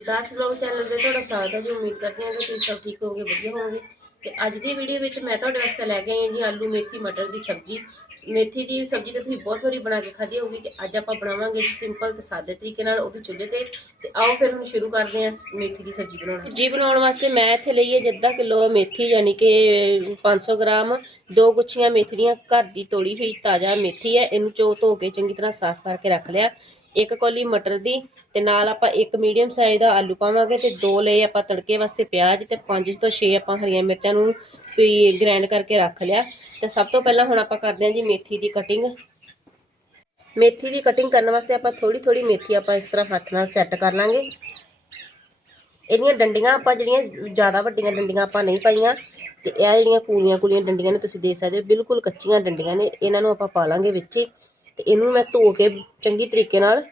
10 ਲੋਕ ਚੈਨਲ ਤੇ ਤੁਹਾਡਾ ਸਵਾਗਤ ਹੈ ਜੋ। ਉਮੀਦ ਕਰਦੇ ਹਾਂ ਕਿ ਤੁਸੀਂ ਸਭ ਠੀਕ ਹੋਵੋਗੇ, ਵਧੀਆ ਹੋਵੋਗੇ। ਤੇ ਅੱਜ ਦੀ ਵੀਡੀਓ ਵਿੱਚ ਮੈਂ ਤੁਹਾਡੇ ਵਾਸਤੇ ਲੈ ਕੇ ਆਈ ਹਾਂ ਜੀ ਆਲੂ ਮੇਥੀ ਮਟਰ ਦੀ ਸਬਜ਼ੀ। ਮੇਥੀ ਦੀ ਸਬਜ਼ੀ ਤਾਂ ਤੁਸੀਂ ਬਹੁਤ ਵਾਰੀ ਬਣਾ ਕੇ ਖਾਧੀ ਹੋਊਗੀ ਤੇ ਅੱਜ ਆਪਾਂ ਬਣਾਵਾਂਗੇ ਸਿੰਪਲ ਤੇ ਸਾਦੇ ਤਰੀਕੇ ਨਾਲ ਉਹ ਵੀ ਚੁੱਲ੍ਹੇ ਤੇ ਤੇ ਆਓ ਫਿਰ ਹੁਣ ਸ਼ੁਰੂ ਕਰਦੇ ਹਾਂ ਮੇਥੀ ਦੀ ਸਬਜ਼ੀ ਬਣਾਉਣਾ। ਜੀ ਬਣਾਉਣ ਵਾਸਤੇ ਮੈਂ ਇੱਥੇ ਲਈ ਹੈ ਜਿੱਦਾਂ ਕਿਲੋ ਮੇਥੀ ਯਾਨੀ ਕਿ 500 ਗ੍ਰਾਮ, ਦੋ ਗੁੱਛੀਆਂ ਮੇਥੀ ਦੀਆਂ ਘਰ ਦੀ ਤੋੜੀ ਹੋਈ ਤਾਜ਼ਾ ਮੇਥੀ ਹੈ, ਇਹਨੂੰ ਚੋ ਧੋ ਕੇ ਚੰਗੀ ਤਰ੍ਹਾਂ ਸਾਫ਼ ਕਰਕੇ ਰੱਖ ਲਿਆ। ਇੱਕ ਕੋਲੀ ਮਟਰ ਦੀ ਤੇ ਨਾਲ ਆਪਾਂ ਇੱਕ ਮੀਡੀਅਮ ਸਾਈਜ਼ ਦਾ ਆਲੂ ਪਾਵਾਂਗੇ ਤੇ ਦੋ ਲਏ ਆਪਾਂ ਤੜਕੇ ਵਾਸਤੇ ਪਿਆਜ਼ ਤੇ ਪੰਜ ਤੋਂ 6 ਆਪਾਂ ਹਰੀਆਂ ਮਿਰਚਾਂ ਨੂੰ ਵੀ ਗ੍ਰਾਈਂਡ ਕਰਕੇ ਰੱਖ ਲਿਆ। ਤੇ ਸਭ ਤੋਂ ਪਹਿਲਾਂ ਹੁਣ ਆਪਾਂ ਕਰਦੇ ਹਾਂ ਜੀ ਮੇਥੀ ਦੀ ਕਟਿੰਗ ਮੇਥੀ ਦੀ ਕਟਿੰਗ ਕਰਨ ਵਾਸਤੇ ਆਪਾਂ ਥੋੜੀ ਥੋੜੀ ਮੇਥੀ ਆਪਾਂ ਇਸ ਤਰ੍ਹਾਂ ਹੱਥ ਨਾਲ ਸੈੱਟ ਕਰ ਲਾਂਗੇ। ਇਹਦੀਆਂ ਡੰਡੀਆਂ ਆਪਾਂ ਜਿਹੜੀਆਂ ਜ਼ਿਆਦਾ ਵੱਡੀਆਂ ਡੰਡੀਆਂ ਆਪਾਂ ਨਹੀਂ ਪਾਈਆਂ, ਤੇ ਇਹ ਜਿਹੜੀਆਂ ਕੂਲੀਆਂ ਕੂਲੀਆਂ ਡੰਡੀਆਂ ਨੇ ਤੁਸੀਂ ਦੇਖ ਸਕਦੇ ਹੋ, ਬਿਲਕੁਲ ਕੱਚੀਆਂ ਡੰਡੀਆਂ ਨੇ, ਇਹਨਾਂ ਨੂੰ ਆਪਾਂ ਪਾ ਲਾਂਗੇ ਵਿੱਚ ਹੀ। ਤੇ ਇਹਨੂੰ ਮੈਂ ਧੋ ਕੇ ਚੰਗੀ ਤਰੀਕੇ ਨਾਲ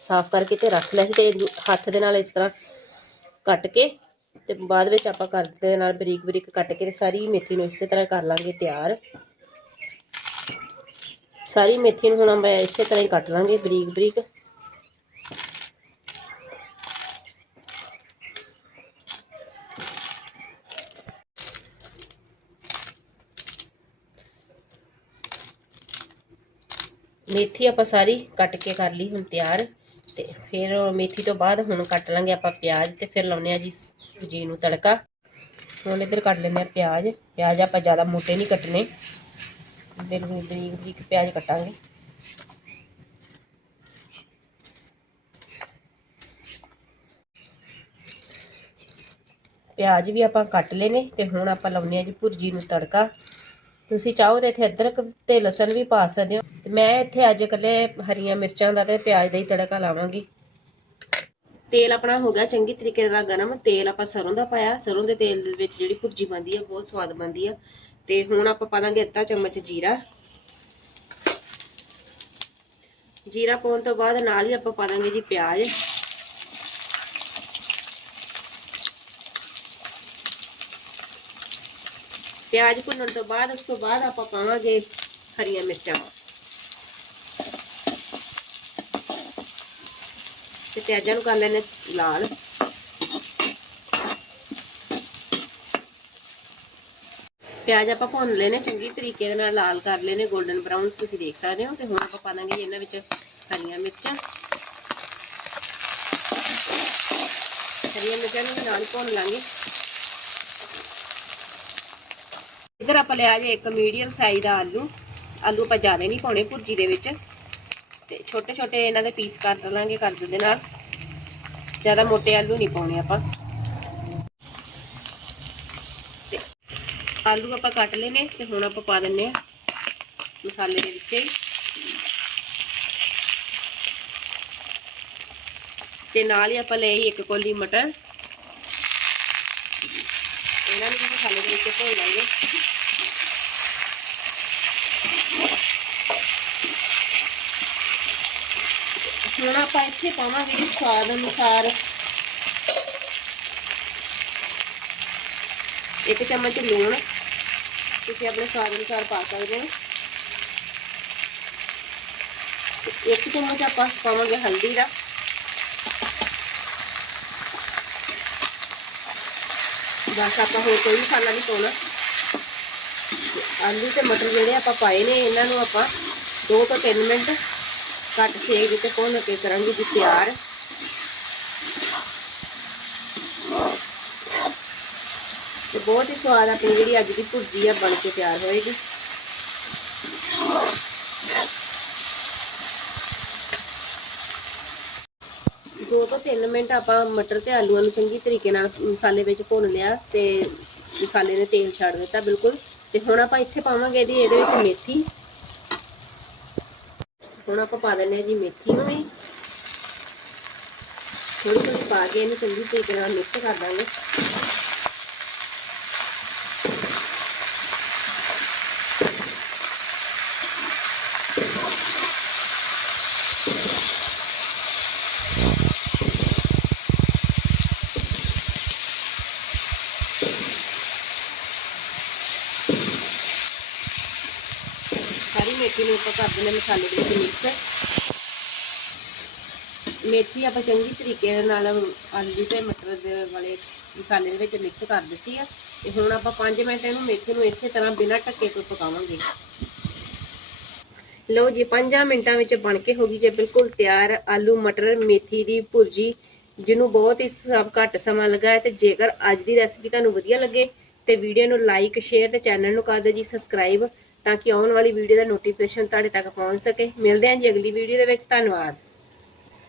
ਸਾਫ਼ ਕਰਕੇ ਤੇ ਰੱਖ ਲਿਆ ਸੀ ਤੇ ਇਹਨੂੰ ਹੱਥ ਦੇ ਨਾਲ ਇਸ ਤਰ੍ਹਾਂ ਕੱਟ ਕੇ ਤੇ ਬਾਅਦ ਵਿੱਚ ਆਪਾਂ ਕਰਦੇ ਦੇ ਨਾਲ ਬਰੀਕ ਬਰੀਕ ਕੱਟ ਕੇ ਤੇ ਸਾਰੀ ਮੇਥੀ ਨੂੰ ਇਸੇ ਤਰ੍ਹਾਂ ਕਰ ਲਾਂਗੇ ਤਿਆਰ। ਸਾਰੀ ਮੇਥੀ ਨੂੰ ਹੁਣ ਆਪਾਂ ਇਸੇ ਤਰ੍ਹਾਂ ਹੀ ਕੱਟ ਲਾਂਗੇ, ਬਰੀਕ ਬਰੀਕ। ਮੇਥੀ ਆਪਾਂ ਸਾਰੀ ਕੱਟ ਕੇ ਕਰ ਲਈ, ਹੁਣ ਤਿਆਰ। ਤੇ ਫਿਰ ਮੇਥੀ ਤੋਂ ਬਾਅਦ ਹੁਣ ਕੱਟ ਲਾਂਗੇ ਆਪਾਂ ਪਿਆਜ਼ ਤੇ ਫਿਰ ਲਾਉਨੇ ਆ ਜੀ ਸੂਜੀ ਨੂੰ ਤੜਕਾ। ਹੁਣ ਇੱਧਰ ਕੱਟ ਲੈਂਦੇ ਆ ਪਿਆਜ਼। ਪਿਆਜ਼ ਆਪਾਂ ਜ਼ਿਆਦਾ ਮੋਟੇ ਨਹੀਂ ਕੱਟਨੇ ਬਿਲਕੁਲ ਬਰੀਕ ਬਰੀਕ ਪਿਆਜ਼ ਕੱਟਾਂਗੇ। ਪਿਆਜ਼ ਵੀ ਆਪਾਂ ਕੱਟ ਲਏ ਨੇ ਤੇ ਹੁਣ ਆਪਾਂ ਲਾਉਨੇ ਆ ਜੀ ਭੁਰਜੀ ਨੂੰ ਤੜਕਾ। ਤੁਸੀਂ ਚਾਹੋ ਤੇ ਇੱਥੇ ਅਦਰਕ ਤੇ ਲਸਣ ਵੀ ਪਾ ਸਕਦੇ ਹੋ। ਤੇ ਮੈਂ ਇੱਥੇ ਅੱਜ ਇਕੱਲੇ ਹਰੀਆਂ ਮਿਰਚਾਂ ਦਾ ਤੇ ਪਿਆਜ਼ ਦਾ ਹੀ ਤੜਕਾ ਲਾਵਾਂਗੀ। ਤੇਲ ਆਪਣਾ ਹੋ ਗਿਆ ਚੰਗੀ ਤਰੀਕੇ ਨਾਲ ਗਰਮ। ਤੇਲ ਆਪਾਂ ਸਰੋਂ ਦਾ ਪਾਇਆ। ਸਰੋਂ ਦੇ ਤੇਲ ਦੇ ਵਿੱਚ ਜਿਹੜੀ ਭੁਰਜੀ ਬਣਦੀ ਆ, ਬਹੁਤ ਸਵਾਦ ਬਣਦੀ ਆ। ਤੇ ਹੁਣ ਆਪਾਂ ਪਾ ਦਾਂਗੇ ਅੱਧਾ ਚਮਚ ਜੀਰਾ। ਜੀਰਾ ਪਾਉਣ ਤੋਂ ਬਾਅਦ ਨਾਲ ਹੀ ਆਪਾਂ ਪਾ ਦਾਂਗੇ ਜੀ ਪਿਆਜ਼। ਪਿਆਜ਼ ਭੁੰਨਣ ਤੋਂ ਬਾਅਦ, ਉਸ ਤੋਂ ਬਾਅਦ ਆਪਾਂ ਪਾਵਾਂਗੇ ਹਰੀਆਂ ਮਿਰਚਾਂ। ਪਿਆਜ਼ਾਂ ਨੂੰ ਕਰ ਲੈਣੇ ਲਾਲ। ਪਿਆਜ਼ ਆਪਾਂ ਭੁੰਨ ਲੈਣੇ ਚੰਗੀ ਤਰੀਕੇ ਦੇ ਨਾਲ ਲਾਲ ਕਰ ਲੈਣੇ 골ਡਨ ਬਰਾਊਨ ਤੁਸੀਂ ਦੇਖ ਸਕਦੇ ਹੋ। ਤੇ ਹੁਣ ਆਪਾਂ ਪਾ ਦਾਂਗੇ ਇਹਨਾਂ ਵਿੱਚ ਹਰੀਆਂ ਮਿਰਚਾਂ। ਹਰੀਆਂ ਮਿਰਚਾਂ ਨੂੰ ਨਾਲ ਭੁੰਨ ਲਾਂਗੇ। ਇੱਧਰ ਆਪਾਂ ਲਿਆ ਜੇ ਇੱਕ ਮੀਡੀਅਮ ਸਾਈਜ਼ ਦਾ ਆਲੂ। ਆਲੂ ਆਪਾਂ ਜ਼ਿਆਦਾ ਨਹੀਂ ਪਾਉਣੇ ਭੁਰਜੀ ਦੇ ਵਿੱਚ। ਤੇ ਛੋਟੇ ਛੋਟੇ ਇਹਨਾਂ ਦੇ ਪੀਸ ਕਰ ਲਾਂਗੇ ਕਰਦ ਦੇ ਨਾਲ। ਜ਼ਿਆਦਾ ਮੋਟੇ ਆਲੂ ਨਹੀਂ ਪਾਉਣੇ ਆਪਾਂ। ਤੇ ਆਲੂ ਆਪਾਂ ਕੱਟ ਲਏ ਨੇ ਤੇ ਹੁਣ ਆਪਾਂ ਪਾ ਦਿੰਨੇ ਆ ਮਸਾਲੇ ਦੇ ਵਿੱਚ ਹੀ। ਤੇ ਨਾਲ ਹੀ ਆਪਾਂ ਲਈ ਇੱਕ ਕੋਲੀ ਮਟਰ। ਇਹਨਾਂ ਨੂੰ ਵੀ ਮਸਾਲੇ ਦੇ ਵਿੱਚ ਭੁੰਨ ਲਾਂਗੇ। ਹੁਣ ਆਪਾਂ ਇੱਥੇ ਪਾਵਾਂਗੇ ਜੀ ਸਵਾਦ ਅਨੁਸਾਰ। ਇੱਕ ਚਮਚ ਲੂਣ, ਤੁਸੀਂ ਆਪਣੇ ਸਵਾਦ ਅਨੁਸਾਰ ਪਾ ਸਕਦੇ ਹੋ। ਤੇ ਇੱਕ ਚਮਚ ਆਪਾਂ ਪਾਵਾਂਗੇ ਹਲਦੀ ਦਾ। ਬਸ ਆਪਾਂ ਹੋਰ ਕੋਈ ਮਸਾਲਾ ਨਹੀਂ ਪਾਉਣਾ। ਆਲੂ ਤੇ ਮਟਰ ਜਿਹੜੇ ਆਪਾਂ ਪਾਏ ਨੇ, ਇਹਨਾਂ ਨੂੰ ਆਪਾਂ 2 ਤੋਂ 3 ਮਿੰਟ ਘੱਟ ਸੇਕ ਤੇ ਭੁੰਨ ਕੇ ਕਰਾਂਗੇ ਜੀ ਤਿਆਰ। ਤੇ ਬਹੁਤ ਹੀ ਸਵਾਦ ਆਪਣੀ ਜਿਹੜੀ ਅੱਜ ਦੀ ਭੁਰਜੀ ਆ, ਬਣ ਕੇ ਤਿਆਰ ਹੋਏਗੀ। ਦੋ ਤੋਂ 3 ਮਿੰਟ ਆਪਾਂ ਮਟਰ ਤੇ ਆਲੂਆਂ ਨੂੰ ਚੰਗੀ ਤਰੀਕੇ ਨਾਲ ਮਸਾਲੇ ਵਿੱਚ ਭੁੰਨ ਲਿਆ ਤੇ ਮਸਾਲੇ ਨੇ ਤੇਲ ਛੱਡ ਦਿੱਤਾ ਬਿਲਕੁਲ। ਤੇ ਹੁਣ ਆਪਾਂ ਇੱਥੇ ਪਾਵਾਂਗੇ ਇਹਦੀ, ਇਹਦੇ ਵਿੱਚ ਮੇਥੀ। ਹੁਣ ਆਪਾਂ ਪਾ ਦਿੰਦੇ ਹਾਂ ਜੀ ਮੇਥੀ ਨੂੰ ਵੀ। ਥੋੜੀ ਥੋੜੀ ਪਾ ਕੇ ਇਹਨੂੰ ਚੰਗੀ ਤਰੀਕੇ ਨਾਲ ਮਿਕਸ ਕਰ ਦਾਂਗੇ ਸਾਰੀ ਮੇਥੀ ਨੂੰ ਆਪਾਂ ਕਰ ਦਿੰਦੇ ਮਸਾਲੇ ਦੇ ਵਿੱਚ ਮਿਕਸ ਮੇਥੀ ਆਪਾਂ ਚੰਗੀ ਤਰੀਕੇ ਦੇ ਨਾਲ ਆਲੂ ਤੇ ਮਟਰ ਦੇ ਵਾਲੇ ਮਸਾਲੇ ਦੇ ਵਿੱਚ ਮਿਕਸ ਕਰ ਦਿੱਤੀ ਆ ਤੇ ਹੁਣ ਆਪਾਂ 5 ਮਿੰਟ ਇਹਨੂੰ ਮੇਥੀ ਨੂੰ ਇਸੇ ਤਰ੍ਹਾਂ ਬਿਨਾਂ ਢੱਕੇ ਤੋਂ ਪਕਾਵਾਂਗੇ। ਲਓ ਜੀ 5 ਮਿੰਟਾਂ ਵਿੱਚ ਬਣ ਕੇ ਹੋ ਗਈ ਜੇ ਬਿਲਕੁਲ ਤਿਆਰ ਆਲੂ, ਮਟਰ, ਮੇਥੀ ਦੀ ਭੁਰਜੀ, ਜਿਹਨੂੰ ਬਹੁਤ ਹੀ ਘੱਟ ਸਮਾਂ ਲੱਗਾ ਹੈ ਤੇ ਜੇਕਰ ਅੱਜ ਦੀ ਰੈਸਪੀ ਤੁਹਾਨੂੰ ਵਧੀਆ ਲੱਗੇ ਤੇ ਵੀਡੀਓ ਨੂੰ ਲਾਈਕ ਸ਼ੇਅਰ ਤੇ ਚੈਨਲ ਨੂੰ ਕਰ ਦਿਓ ਜੀ ਸਬਸਕ੍ਰਾਈਬ ਤਾਂ ਕਿ ਆਉਣ ਵਾਲੀ ਵੀਡੀਓ ਦਾ ਨੋਟੀਫਿਕੇਸ਼ਨ ਤੁਹਾਡੇ ਤੱਕ ਪਹੁੰਚ ਸਕੇ। ਮਿਲਦੇ ਹਾਂ ਜੀ ਅਗਲੀ ਵੀਡੀਓ ਦੇ ਵਿੱਚ। ਧੰਨਵਾਦ।